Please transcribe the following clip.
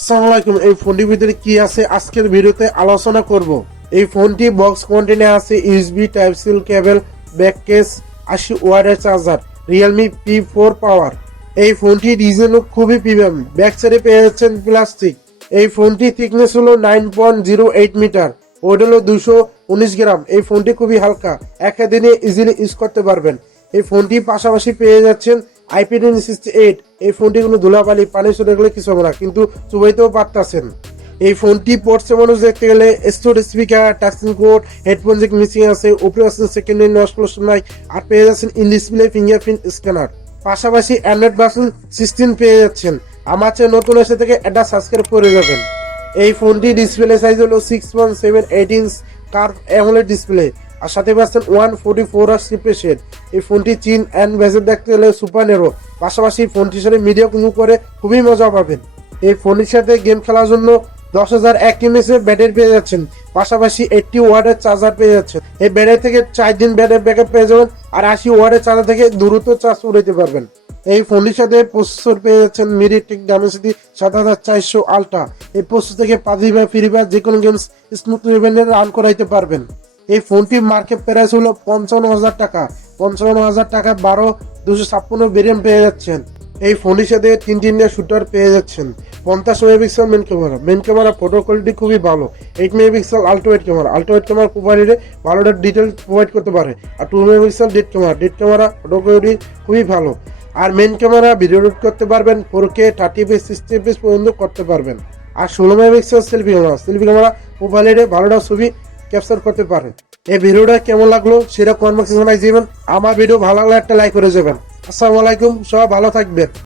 আসসালামু আলাইকুম। এই ফোনটির ভিতরে কি আছে আজকের ভিডিওতে আলোচনা করব। এই ফোনটি বক্স কন্টেনে আছে USB type C cable, back case, 80 ওয়াটের চার্জার, রিয়েলমি P4 পাওয়ার। এই ফোনটি ডিজাইন খুবই প্রিমিয়াম, ব্যাক সাইডে পেয়ে যাচ্ছেন প্লাস্টিক। এই ফোনটি থিকনেস হলো 9.08 মিটার, ওয়েট হলো 219 গ্রাম। এই ফোনটি খুবই হালকা, একদিনে ইজিলি ইউজ করতে পারবেন। এই ফোনটি পাশাপাশি পেয়ে যাচ্ছেন IP68। এই ফোনটি কোনো ধুলাবালি পানি চলে গেলে কিছু হবে না, কিন্তু চুবাইতেও পারতেছেন। এই ফোনটি পড়ছে মানুষ দেখতে গেলে storage speaker, touching code, headphone Jack missing আছে, উপরে আছেন সেকেন্ডারি নয়েজ পলিউশন নাই, আর পেয়ে যাচ্ছেন ইন ডিসপ্লে ফিঙ্গারপ্রিন্ট স্ক্যানার। পাশাপাশি অ্যান্ড্রয়েড ভার্সন 16 পেয়ে যাচ্ছেন। আমার চেয়ে নতুন এসে থেকে এটা সাবস্ক্রাইব করে যাবেন। এই ফোনটি ডিসপ্লে সাইজ হলো 6.78 ইঞ্চ কার্ভ অ্যামোলেড ডিসপ্লে, আর সাথে পাচ্ছেন 144 রিফ্রেশ রেট। এই ফোনটি চিন অ্যান্ড বেজেল দেখতে গেলে সুপার নেরো, পাশাপাশি ফোনটির সাথে মিডিয়া কুমু করে খুবই মজা পাবেন। এই ফোনের সাথে গেম খেলার জন্য 10,000 mAh ব্যাটারি পেয়ে যাচ্ছেন, পাশাপাশি 80 ওয়াটের চার্জার পেয়ে যাচ্ছেন। এই ব্যাটারি থেকে 4 দিন ব্যাটারি ব্যাকআপ পেয়ে যাবেন, আর 80 ওয়াটের চার্জার থেকে দ্রুত চার্জ উঠাইতে পারবেন। এই ফোনটির সাথে প্রসেসর পেয়ে যাচ্ছেন মিডিয়াটেক ডায়মেনসিটি 7400 আলট্রা। এই প্রসেসর থেকে পাবজি বা ফ্রি ফায়ার যে কোনো গেমস স্মুথলি রান করাইতে পারবেন। এই ফোনটির মার্কেট প্রাইস হলো 55,000 টাকা। 55,000 টাকা 12/256 ভেরিয়েন্ট পেয়ে যাচ্ছেন। এই ফোনের সাথে 3 ইন্ডিয়া শুটার পেয়ে যাচ্ছেন। 50 megapixel main camera photo quality খুবই ভালো। 8 মেগাপিক্সেল আল্ট্রাওয়াইড ক্যামেরা প্রোভাইডে ভালো ডিটেল প্রোভাইড করতে পারে। আর 2 megapixel dead camera photo quality খুবই ভালো। আর মেন ক্যামেরা ভিডিও রেকর্ড করতে পারবেন 4K 30fps 60fps পর্যন্ত করতে পারবেন। আর 16 মেগাপিক্সেল সেলফি ক্যামেরা প্রোভাইডে ভালোটা ছবি ক্যাপচার করতে পারেন। এই ভিডিওটা কেমন লাগলো সেটা কমেন্ট বক্সে জানাই দিবেন। আমার ভিডিও ভালো লাগলে একটা লাইক করে যাবেন। আসসালামু আলাইকুম, সবাই ভালো থাকবেন।